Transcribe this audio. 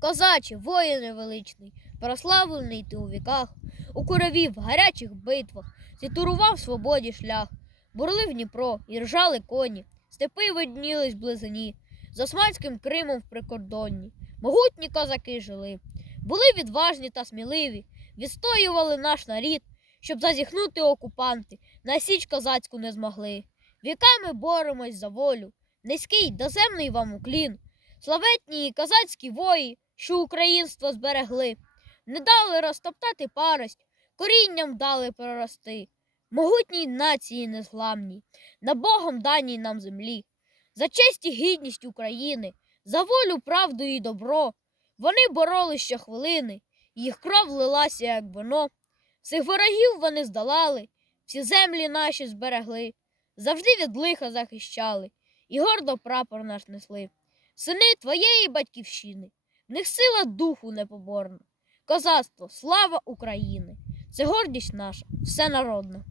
Козачі, воїни величний, прославлений ти у віках, у курові в гарячих битвах, ти турував свободі шлях, бурлив Дніпро і ржали коні, степи виднілись близині, з османським Кримом в прикордонні. Могутні козаки жили, були відважні та сміливі, відстоювали наш нарід, щоб зазіхнути окупанти, на січ козацьку не змогли. Віками боремось за волю, низький доземний вам уклін, славетні козацькі вої, що українство зберегли, не дали розтоптати парость, корінням дали прорости, могутній нації незламній, на Богом даній нам землі, за честь і гідність України, за волю, правду і добро. Вони боролись щохвилини, їх кров лилася, як вино. Всіх ворогів вони здолали, всі землі наші зберегли, завжди від лиха захищали, і гордо прапор наш несли. Сини твоєї батьківщини, в них сила духу непоборна. Козацтво, слава України! Це гордість наша, всенародна.